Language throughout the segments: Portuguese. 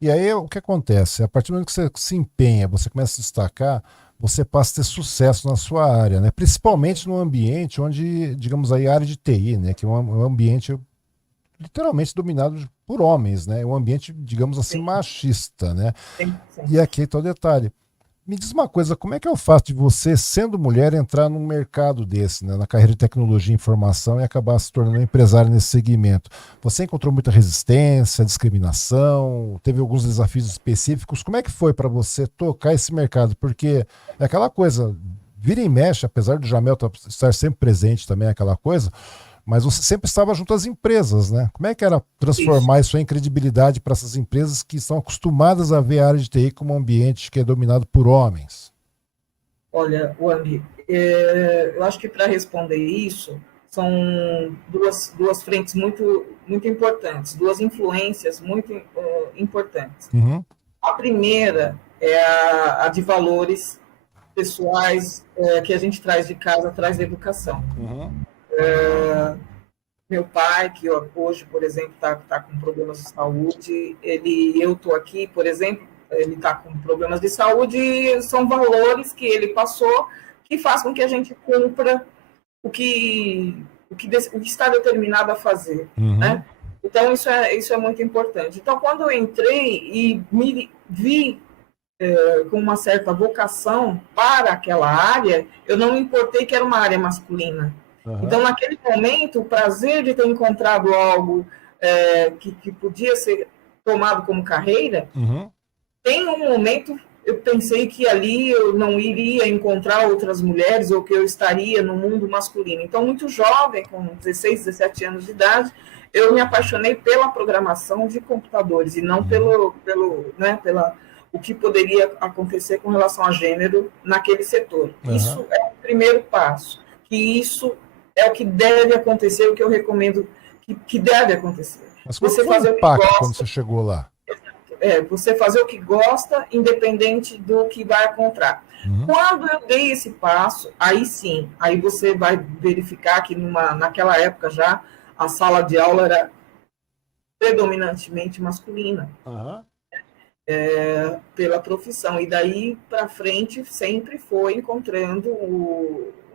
E aí o que acontece? A partir do momento que você se empenha, você começa a se destacar, você passa a ter sucesso na sua área, né? Principalmente no ambiente onde, digamos aí, a área de TI, né? Que é um ambiente literalmente dominado por homens, né? É um ambiente, digamos assim, Sim, machista, né? E 100%. aqui está o detalhe. Me diz uma coisa, como é que é o fato de você, sendo mulher, entrar num mercado desse, né, na carreira de tecnologia e informação e acabar se tornando empresária nesse segmento? Você encontrou muita resistência, discriminação, teve alguns desafios específicos? Como é que foi para você tocar esse mercado? Porque é aquela coisa, vira e mexe, apesar do Jamel estar sempre presente também, é aquela coisa, mas você sempre estava junto às empresas, né? Como é que era Isso. transformar isso em credibilidade para essas empresas que estão acostumadas a ver a área de TI como um ambiente que é dominado por homens? Olha, Wang, eu acho que para responder isso, são duas frentes muito importantes, duas influências muito importantes. Uhum, A primeira é a de valores pessoais que a gente traz de casa, traz da educação. uhum, Meu pai, que hoje, por exemplo, está com problemas de saúde, eu estou aqui, por exemplo, ele está com problemas de saúde, e são valores que ele passou que faz com que a gente cumpra o que está determinado a fazer, uhum, né? Então, isso é muito importante. Então, quando eu entrei e me vi com uma certa vocação para aquela área, eu não me importei que era uma área masculina. Então, uhum, naquele momento, o prazer de ter encontrado algo que podia ser tomado como carreira, uhum, tem um momento eu pensei que ali eu não iria encontrar outras mulheres ou que eu estaria no mundo masculino. Então, muito jovem, com 16, 17 anos de idade, eu me apaixonei pela programação de computadores e não uhum, pela o que poderia acontecer com relação a gênero naquele setor. uhum. Isso é o primeiro passo, que isso é o que deve acontecer, o que eu recomendo que deve acontecer. Mas qual que Você foi o fazer o que impacto quando você gosta, chegou lá? você fazer o que gosta, independente do que vai encontrar. Uhum, Quando eu dei esse passo, aí sim, aí você vai verificar que naquela época já a sala de aula era predominantemente masculina, uhum, pela profissão. E daí para frente sempre foi encontrando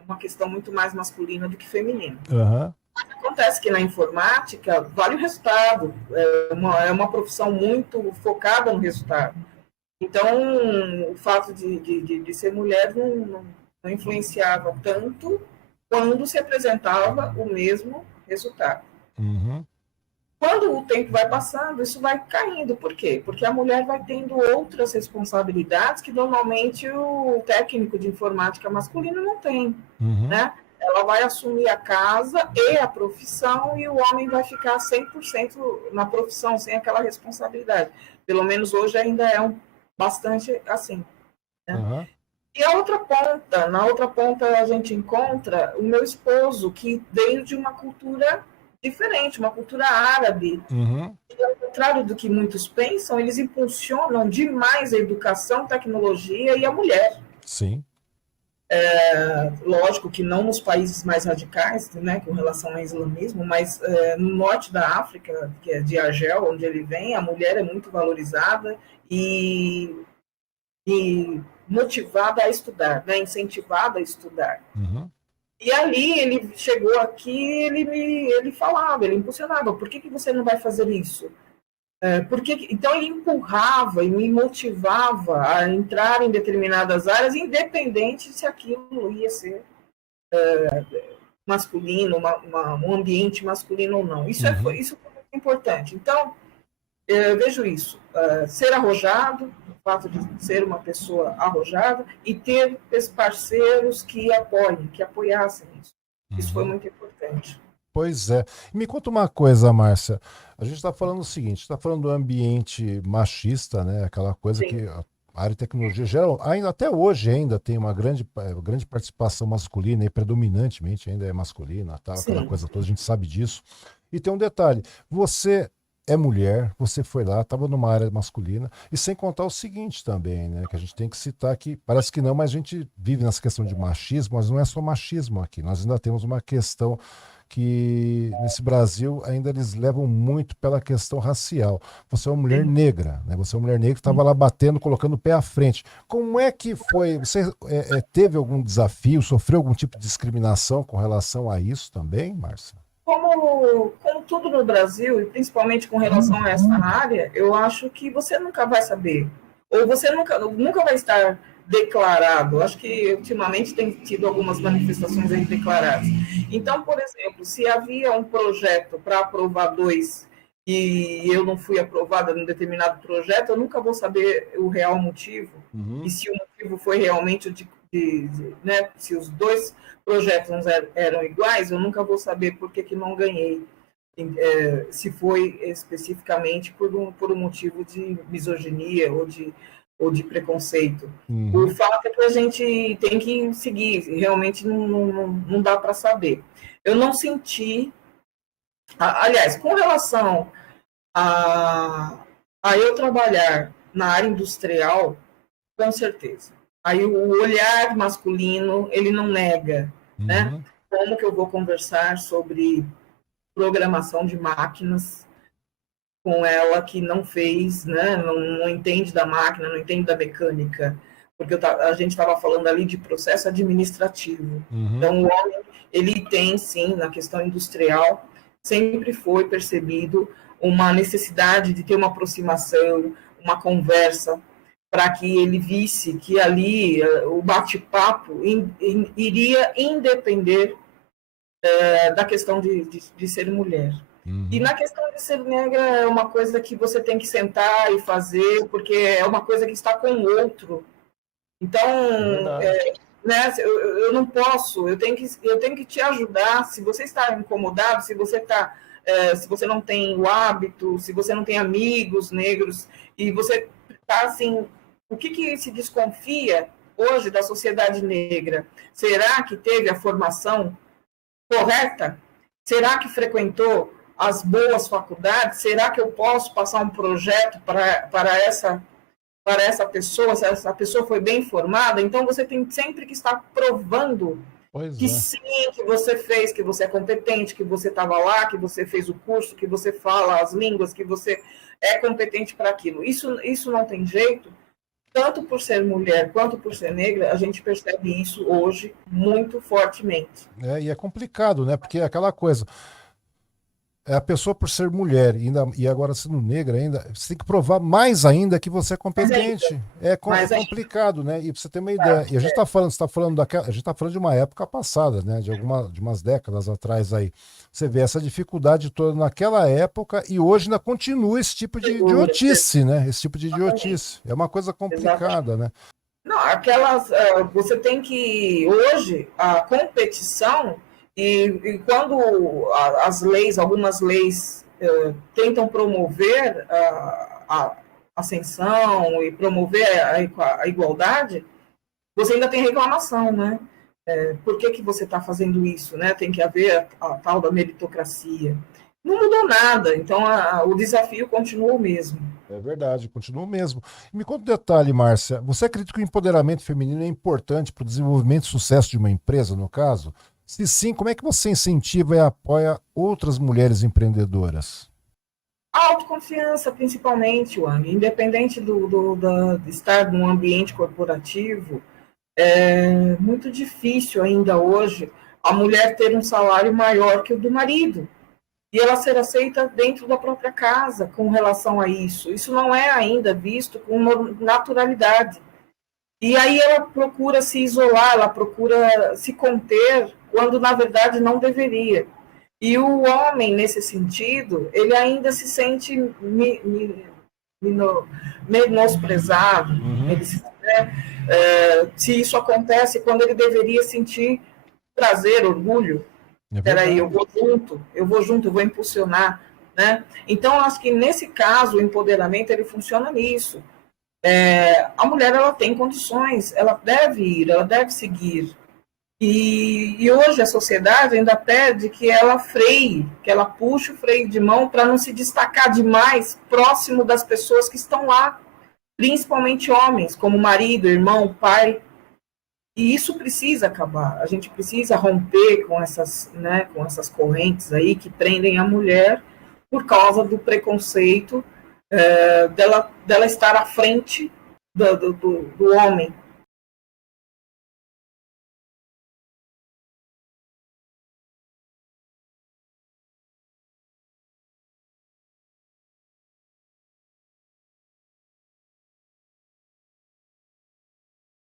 uma questão muito mais masculina do que feminina. uhum, Acontece que na informática vale o resultado, é uma profissão muito focada no resultado. Então, o fato de ser mulher não influenciava tanto quando se apresentava o mesmo resultado. uhum, Quando o tempo vai passando, isso vai caindo. Por quê? Porque a mulher vai tendo outras responsabilidades que normalmente o técnico de informática masculino não tem, uhum, né? Ela vai assumir a casa e a profissão e o homem vai ficar 100% na profissão, sem aquela responsabilidade. Pelo menos hoje ainda é bastante assim, né? uhum, E na outra ponta a gente encontra o meu esposo, que veio de uma cultura diferente, uma cultura árabe. uhum. E, ao contrário do que muitos pensam, eles impulsionam demais a educação, tecnologia e a mulher. Sim. Lógico que não nos países mais radicais, né, com relação ao islamismo, mas no norte da África, que é de Argel, onde ele vem, a mulher é muito valorizada e motivada a estudar, né, incentivada a estudar. Uhum, E ali ele chegou aqui, ele falava, ele impulsionava, por que você não vai fazer isso? Então ele empurrava e me motivava a entrar em determinadas áreas, independente se aquilo ia ser masculino, um ambiente masculino ou não. uhum. Isso foi muito importante. Então, eu vejo isso, ser arrojado, o fato de ser uma pessoa arrojada e ter parceiros que apoiem, que apoiassem isso. Isso foi Uhum. muito importante. Pois é. Me conta uma coisa, Márcia. A gente está falando o seguinte, está falando do ambiente machista, né? Aquela coisa Sim, que a área de tecnologia geral, ainda até hoje ainda tem uma grande participação masculina e predominantemente ainda é masculina, tal, aquela sim, coisa toda, a gente sabe disso. E tem um detalhe, você é mulher, você foi lá, estava numa área masculina, e sem contar o seguinte também, né? Que a gente tem que citar que, parece que não, mas a gente vive nessa questão de machismo, mas não é só machismo aqui, nós ainda temos uma questão que nesse Brasil ainda eles levam muito pela questão racial. Você é uma mulher negra, né? Você é uma mulher negra que estava lá batendo, colocando o pé à frente. Como é que foi? Você teve algum desafio, sofreu algum tipo de discriminação com relação a isso também, Márcia? Como tudo no Brasil, e principalmente com relação a essa área, eu acho que você nunca vai saber. Ou você nunca vai estar declarado. Acho que ultimamente tem tido algumas manifestações aí declaradas. Então, por exemplo, se havia um projeto para aprovar dois e eu não fui aprovada num determinado projeto, eu nunca vou saber o real motivo. E se o motivo foi realmente né, se os dois projetos eram iguais, eu nunca vou saber por que não ganhei. Se foi especificamente por um motivo de misoginia ou de preconceito. O fato é que a gente tem que seguir, realmente não dá para saber. Eu não senti... Aliás, com relação a eu trabalhar na área industrial, com certeza. Aí o olhar masculino, ele não nega, né? Como que eu vou conversar sobre programação de máquinas com ela que não fez, né? Não entende da máquina, não entende da mecânica, porque a gente estava falando ali de processo administrativo. Então, o homem, ele tem, sim, na questão industrial, sempre foi percebido uma necessidade de ter uma aproximação, uma conversa, para que ele visse que ali o bate-papo iria independer da questão de ser mulher. E na questão de ser negra é uma coisa que você tem que sentar e fazer, porque é uma coisa que está com o outro. Então, né, eu não posso, eu tenho que te ajudar. Se você está incomodado, se você não tem o hábito, se você não tem amigos negros, e você está assim, o que se desconfia hoje da sociedade negra? Será que teve a formação correta? Será que frequentou as boas faculdades? Será que eu posso passar um projeto para essa pessoa, se essa pessoa foi bem formada? Então, você tem sempre que estar provando que sim, que você fez, que você é competente, que você estava lá, que você fez o curso, que você fala as línguas, que você é competente para aquilo. Isso não tem jeito. Tanto por ser mulher quanto por ser negra, a gente percebe isso hoje muito fortemente. E é complicado, né? Porque é aquela coisa... A pessoa, por ser mulher e agora sendo negra ainda, você tem que provar mais ainda que você é competente. É complicado, né? E pra você ter uma ideia. E a gente está falando, a gente tá falando de uma época passada, né? De umas décadas atrás aí. Você vê essa dificuldade toda naquela época e hoje ainda continua esse tipo de idiotice, né? Esse tipo de idiotice. É uma coisa complicada, né? Não, você tem que... Hoje, a competição... E quando algumas leis tentam promover a ascensão e promover a igualdade, você ainda tem reclamação, né? Por que você está fazendo isso, né? Tem que haver a tal da meritocracia. Não mudou nada, então o desafio continua o mesmo. É verdade, continua o mesmo. Me conta um detalhe, Márcia. Você acredita que o empoderamento feminino é importante para o desenvolvimento e sucesso de uma empresa, no caso? Se sim, como é que você incentiva e apoia outras mulheres empreendedoras? A autoconfiança, principalmente, Wang. Independente de estar num ambiente corporativo, é muito difícil ainda hoje a mulher ter um salário maior que o do marido. E ela ser aceita dentro da própria casa com relação a isso. Isso não é ainda visto com naturalidade. E aí ela procura se isolar, ela procura se conter, quando na verdade não deveria. E o homem, nesse sentido, ele ainda se sente menosprezado. Se isso acontece quando ele deveria sentir prazer, orgulho. Peraí, eu vou junto, eu vou impulsionar. Né? Então, acho que nesse caso, o empoderamento ele funciona nisso. A mulher ela tem condições, ela deve ir, ela deve seguir. E hoje a sociedade ainda pede que ela freie, que ela puxe o freio de mão para não se destacar demais próximo das pessoas que estão lá, principalmente homens, como marido, irmão, pai. E isso precisa acabar. A gente precisa romper com essas, né, com essas correntes aí que prendem a mulher por causa do preconceito dela estar à frente do homem,